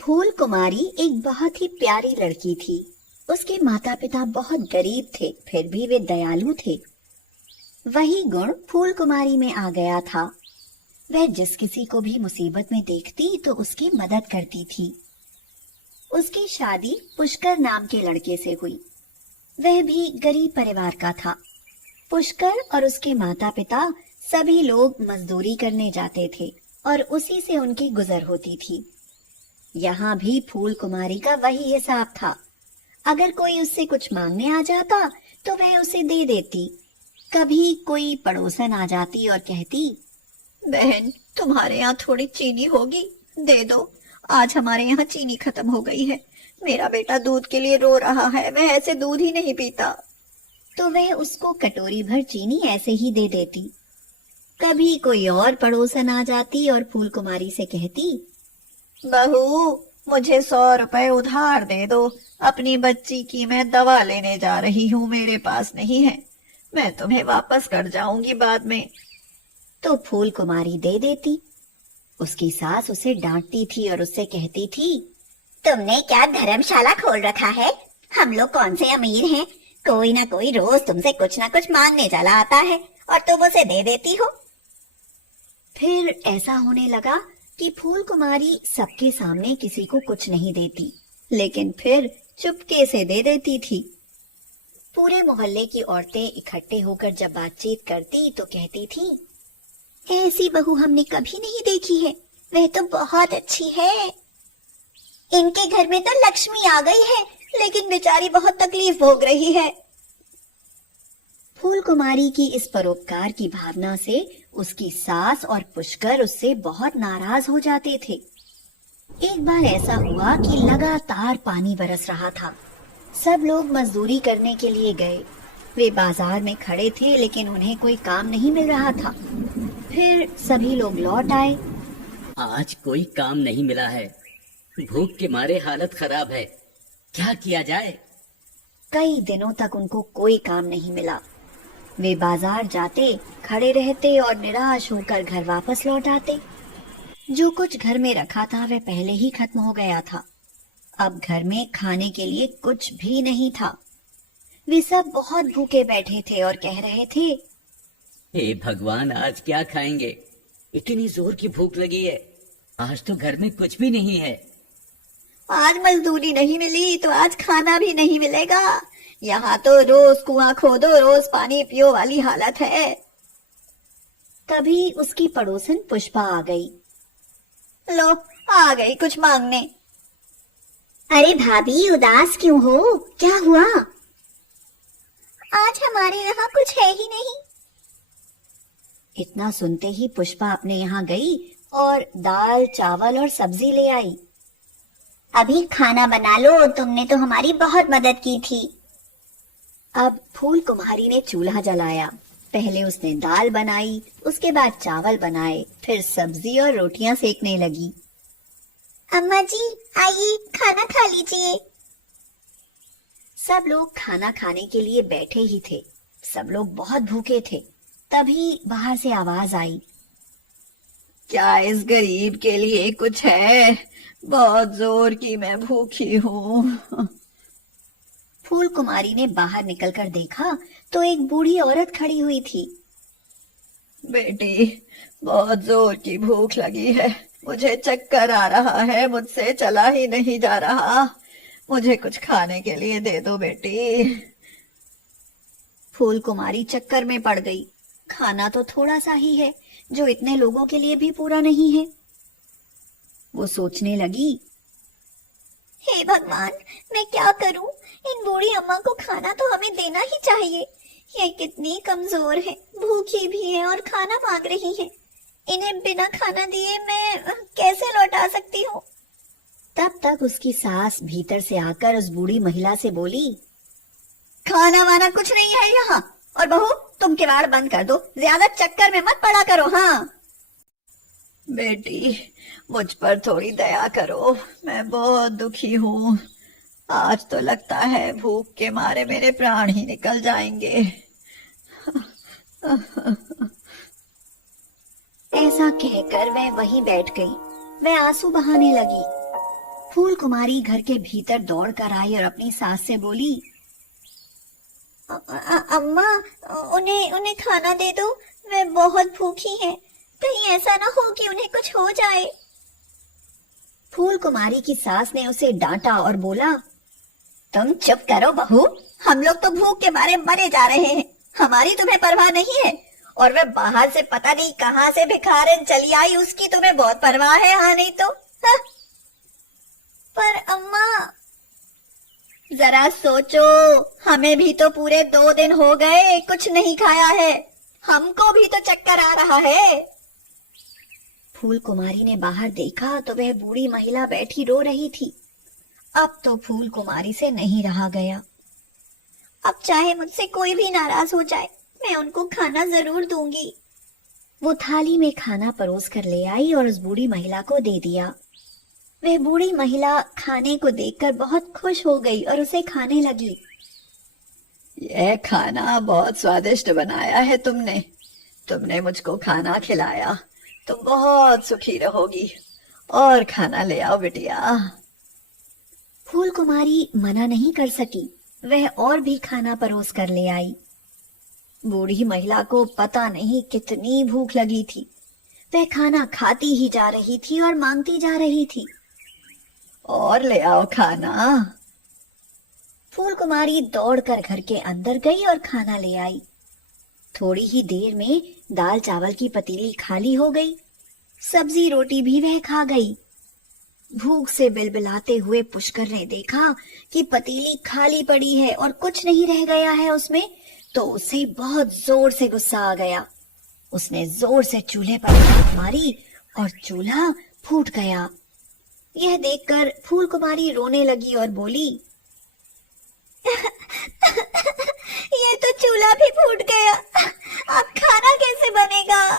फूल कुमारी एक बहुत ही प्यारी लड़की थी। उसके माता पिता बहुत गरीब थे, फिर भी वे दयालु थे। वही गुण फूल कुमारी में आ गया था। वह जिस किसी को भी मुसीबत में देखती तो उसकी मदद करती थी। उसकी शादी पुष्कर नाम के लड़के से हुई। वह भी गरीब परिवार का था। पुष्कर और उसके माता पिता सभी लोग मजदूरी करने जाते थे और उसी से उनकी गुजर होती थी। यहाँ भी फूल कुमारी का वही हिसाब था। अगर कोई उससे कुछ मांगने आ जाता तो वह उसे दे देती। कभी कोई पड़ोसन आ जाती और कहती, बहन, तुम्हारे यहाँ थोड़ी चीनी होगी, दे दो। आज हमारे यहाँ चीनी खत्म हो गई है। मेरा बेटा दूध के लिए रो रहा है, वह ऐसे दूध ही नहीं पीता। तो वह उसको कटोरी भर चीनी ऐसे ही दे देती। कभी कोई और पड़ोसन आ जाती और फूल कुमारी से कहती, बहू, मुझे 100 रुपए उधार दे दो। अपनी बच्ची की मैं दवा लेने जा रही हूँ, मेरे पास नहीं है। मैं तुम्हें वापस कर जाऊंगी बाद में। तो फूल कुमारी दे देती। उसकी सास उसे डांटती थी और उससे कहती थी, तुमने क्या धर्मशाला खोल रखा है? हम लोग कौन से अमीर हैं? कोई ना कोई रोज तुमसे कुछ ना कुछ मांगने चला आता है और तुम उसे दे देती हो। फिर ऐसा होने लगा कि फूल कुमारी सबके सामने किसी को कुछ नहीं देती, लेकिन फिर चुपके से दे देती थी। पूरे मोहल्ले की औरतें इकट्ठे होकर जब बातचीत करती तो कहती थी, ऐसी बहू हमने कभी नहीं देखी है, वह तो बहुत अच्छी है। इनके घर में तो लक्ष्मी आ गई है, लेकिन बेचारी बहुत तकलीफ भोग रही है। फूल कुमारी की इस परोपकार की भावना से उसकी सास और पुष्कर उससे बहुत नाराज हो जाते थे। एक बार ऐसा हुआ कि लगातार पानी बरस रहा था। सब लोग मजदूरी करने के लिए गए। वे बाजार में खड़े थे, लेकिन उन्हें कोई काम नहीं मिल रहा था। फिर सभी लोग लौट आए। आज कोई काम नहीं मिला है, भूख के मारे हालत खराब है, क्या किया जाए? कई दिनों तक उनको कोई काम नहीं मिला। वे बाजार जाते, खड़े रहते और निराश होकर घर वापस लौट आते। जो कुछ घर में रखा था वह पहले ही खत्म हो गया था। अब घर में खाने के लिए कुछ भी नहीं था। वे सब बहुत भूखे बैठे थे और कह रहे थे, हे भगवान, आज क्या खाएंगे? इतनी जोर की भूख लगी है, आज तो घर में कुछ भी नहीं है। आज मजदूरी नहीं मिली तो आज खाना भी नहीं मिलेगा। यहाँ तो रोज कुआं खोदो, रोज पानी पियो वाली हालत है। तभी उसकी पड़ोसन पुष्पा आ गई। लो, आ गई कुछ मांगने। अरे भाभी, उदास क्यों हो? क्या हुआ? आज हमारे यहाँ कुछ है ही नहीं। इतना सुनते ही पुष्पा अपने यहाँ गई और दाल, चावल और सब्जी ले आई। अभी खाना बना लो, तुमने तो हमारी बहुत मदद की थी। अब फूल कुमारी ने चूल्हा जलाया। पहले उसने दाल बनाई, उसके बाद चावल बनाए, फिर सब्जी और रोटियां सेकने लगी। अम्मा जी, आइए खाना खा लीजिए। सब लोग खाना खाने के लिए बैठे ही थे। सब लोग बहुत भूखे थे। तभी बाहर से आवाज आई, क्या इस गरीब के लिए कुछ है? बहुत जोर की मैं भूखी हूँ। फूल कुमारी ने बाहर निकलकर देखा तो एक बूढ़ी औरत खड़ी हुई थी। बेटी, बहुत जोर की भूख लगी है, मुझे चक्कर आ रहा है, मुझसे चला ही नहीं जा रहा। मुझे कुछ खाने के लिए दे दो बेटी। फूल कुमारी चक्कर में पड़ गई। खाना तो थोड़ा सा ही है, जो इतने लोगों के लिए भी पूरा नहीं है। वो सोचने लगी, हे भगवान, मैं क्या करूं? इन बूढ़ी अम्मा को खाना तो हमें देना ही चाहिए। ये कितनी कमजोर है, भूखी भी है और खाना मांग रही है। इन्हें बिना खाना दिए मैं कैसे लौटा सकती हूँ? तब तक उसकी सास भीतर से आकर उस बूढ़ी महिला से बोली, खाना वाना कुछ नहीं है यहाँ। और बहू, तुम किवाड़ बंद कर दो, ज्यादा चक्कर में मत पड़ा करो। हाँ बेटी, मुझ पर थोड़ी दया करो, मैं बहुत दुखी हूँ। आज तो लगता है भूख के मारे मेरे प्राण ही निकल जाएंगे। ऐसा कहकर वह वहीं बैठ गई। वह आंसू बहाने लगी। फूल कुमारी घर के भीतर दौड़ कर आई और अपनी सास से बोली, अम्मा, उन्हें उन्हें खाना दे दो, वे बहुत भूखी हैं। कहीं ऐसा ना हो कि उन्हें कुछ हो जाए। फूल कुमारी की सास ने उसे डांटा और बोला, तुम चुप करो बहू, हम लोग तो भूख के मारे मरे जा रहे हैं, हमारी तुम्हें परवाह नहीं है। और वह बाहर से पता नहीं कहां से भिखारिन चली आई, उसकी तुम्हें बहुत परवाह है, हाँ नहीं तो? हाँ? पर अम्मा, जरा सोचो, हमें भी तो पूरे 2 दिन हो गए कुछ नहीं खाया है, हमको भी तो चक्कर आ रहा है। फूल कुमारी ने बाहर देखा तो वह बूढ़ी महिला बैठी रो रही थी। अब तो फूल कुमारी से नहीं रहा गया। अब चाहे मुझसे कोई भी नाराज हो जाए, मैं उनको खाना जरूर दूंगी। वो थाली में खाना परोस कर ले आई और उस बूढ़ी महिला को दे दिया। वह बूढ़ी महिला खाने को देखकर बहुत खुश हो गई और उसे खाने लगी। यह खाना बहुत स्वादिष्ट बनाया है तुमने। तुमने मुझको खाना खिलाया, तुम बहुत सुखी रहोगी। और खाना ले आओ बिटिया। फूल कुमारी मना नहीं कर सकी, वह और भी खाना परोस कर ले आई। बूढ़ी महिला को पता नहीं कितनी भूख लगी थी। वह खाना खाती ही जा रही थी और मांगती जा रही थी, और ले आओ खाना। फूल कुमारी दौड़कर घर के अंदर गई और खाना ले आई। थोड़ी ही देर में दाल चावल की पतीली खाली हो गई। सब्जी रोटी भी वह खा गई। भूख से बिलबिलाते हुए पुष्कर ने देखा कि पतीली खाली पड़ी है और कुछ नहीं रह गया है उसमें, तो उसे बहुत जोर से गुस्सा आ गया। उसने जोर से चूल्हे पर लात मारी और चूल्हा फूट गया। यह देखकर फूल कुमारी रोने लगी और बोली, ये तो चूल्हा भी फूट गया, अब खाना कैसे बनेगा?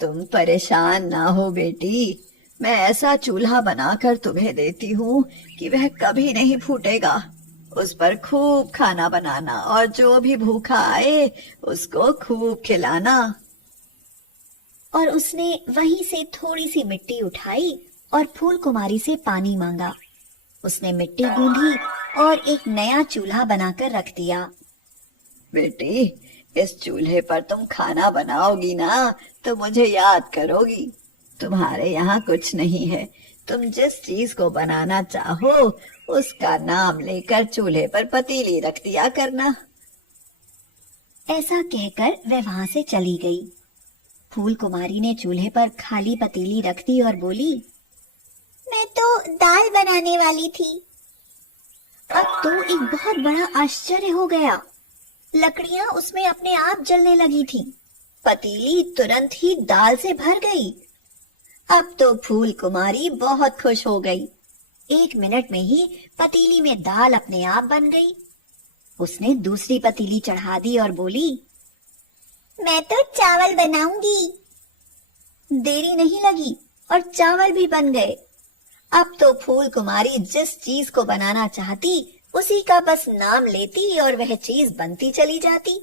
तुम परेशान ना हो बेटी, मैं ऐसा चूल्हा बनाकर तुम्हें देती हूँ कि वह कभी नहीं फूटेगा। उस पर खूब खाना बनाना और जो भी भूखा आए उसको खूब खिलाना। और उसने वहीं से थोड़ी सी मिट्टी उठाई और फूल कुमारी से पानी मांगा। उसने मिट्टी गूंधी और एक नया चूल्हा बनाकर रख दिया। बेटी, इस चूल्हे पर तुम खाना बनाओगी ना तो मुझे याद करोगी। तुम्हारे यहाँ कुछ नहीं है, तुम जिस चीज को बनाना चाहो उसका नाम लेकर चूल्हे पर पतीली रख दिया करना। ऐसा कहकर वह वहां से चली गई। फूल कुमारी ने चूल्हे पर खाली पतीली रख दी और बोली, मैं तो दाल बनाने वाली थी। अब तो एक बहुत बड़ा आश्चर्य हो गया। लकड़ियां उसमें अपने आप जलने लगी थीं। पतीली तुरंत ही दाल से भर गई। अब तो फूल कुमारी बहुत खुश हो गई। 1 मिनट में ही पतीली में दाल अपने आप बन गई। उसने दूसरी पतीली चढ़ा दी और बोली, मैं तो चावल बनाऊंगी। देरी नहीं लगी और चावल भी बन गए। अब तो फूल कुमारी जिस चीज को बनाना चाहती उसी का बस नाम लेती और वह चीज बनती चली जाती।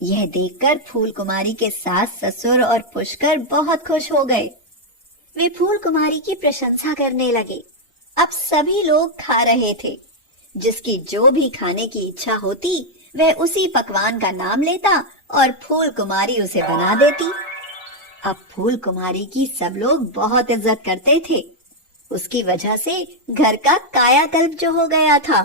यह देखकर फूल कुमारी के सास ससुर और पुष्कर बहुत खुश हो गए। वे फूल कुमारी की प्रशंसा करने लगे। अब सभी लोग खा रहे थे। जिसकी जो भी खाने की इच्छा होती वह उसी पकवान का नाम लेता और फूल कुमारी उसे बना देती। अब फूल कुमारी की सब लोग बहुत इज्जत करते थे। उसकी वजह से घर का कायाकल्प जो हो गया था।